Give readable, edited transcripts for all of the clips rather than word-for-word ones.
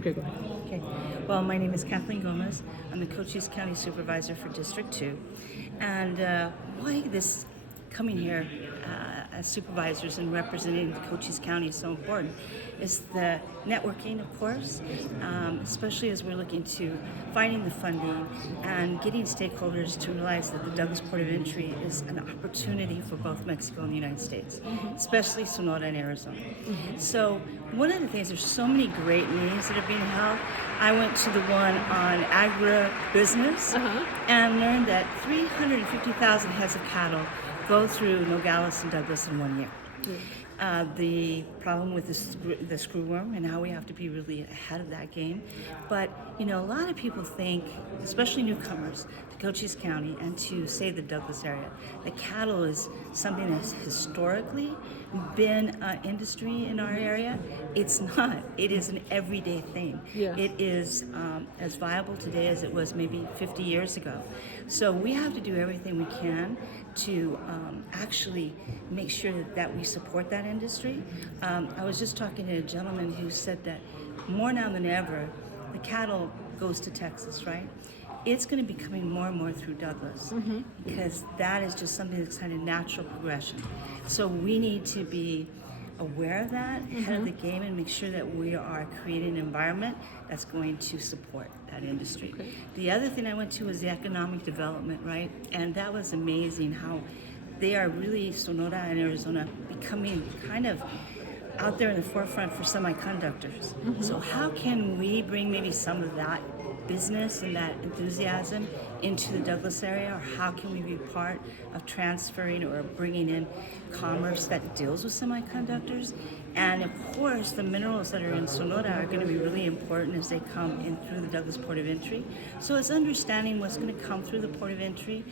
Okay, go ahead. Okay. Well, my name is Kathleen Gomez. I'm the Cochise County Supervisor for District 2. And why this coming here as supervisors and representing the Cochise County is so important is the networking, of course, especially as we're looking to finding the funding and getting stakeholders to realize that the Douglas Port of Entry is an opportunity for both Mexico and the United States, especially Sonora and Arizona. So one of the things, there's so many great meetings that are being held. I went to the one on agribusiness and learned that 350,000 heads of cattle go through Nogales and Douglas in 1 year. The problem with the screwworm and how we have to be really ahead of that game. But, a lot of people think, especially newcomers to Cochise County and to, say, the Douglas area, that cattle is something that's historically been an industry in our area. It's not. It is an everyday thing. Yeah. It is as viable today as it was maybe 50 years ago. So we have to do everything we can to actually make sure that we support that industry. I was just talking to a gentleman who said that more now than ever, the cattle goes to Texas, right? It's going to be coming more and more through Douglas because that is just something that's kind of natural progression. So we need to be aware of that, ahead of the game, and make sure that we are creating an environment that's going to support that industry. Okay. The other thing I went to was the economic development, right? And that was amazing how they are really, Sonora and Arizona, becoming kind of out there in the forefront for semiconductors. So how can we bring maybe some of that business and that enthusiasm into the Douglas area, or how can we be part of transferring or bringing in commerce that deals with semiconductors? And of course, the minerals that are in Sonora are going to be really important as they come in through the Douglas Port of Entry. So it's understanding what's going to come through the Port of Entry,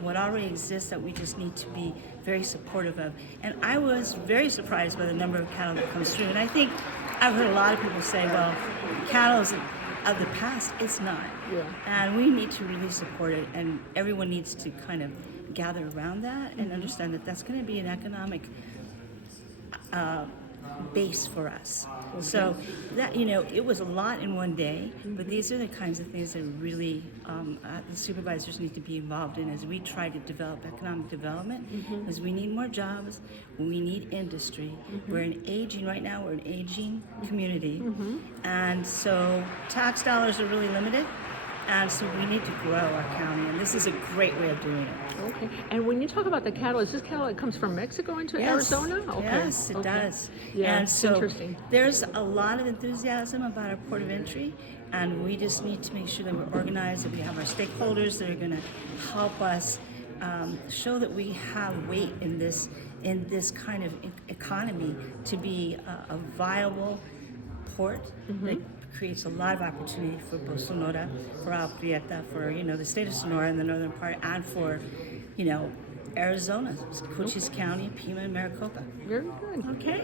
what already exists that we just need to be very supportive of. And I was very surprised by the number of cattle that comes through. And I think I've heard a lot of people say, well, cattle is of the past. It's not. Yeah. And we need to really support it, and everyone needs to kind of gather around that and understand that that's going to be an economic base for us. So that, it was a lot in one day, but these are the kinds of things that really the supervisors need to be involved in as we try to develop economic development, because we need more jobs, we need industry. We're an aging community, and so tax dollars are really limited. And so we need to grow our county, and this is a great way of doing it. Okay. And when you talk about the cattle, is this cattle that comes from Mexico into Arizona? Okay. Yes, it does. Yeah, and so interesting. There's a lot of enthusiasm about our port of entry, and we just need to make sure that we're organized, that we have our stakeholders that are going to help us show that we have weight in this kind of economy to be a viable port that creates a lot of opportunity for both Sonora, for Agua Prieta, for the state of Sonora in the northern part, and for Arizona, Cochise County, Pima, and Maricopa. Very good. Okay.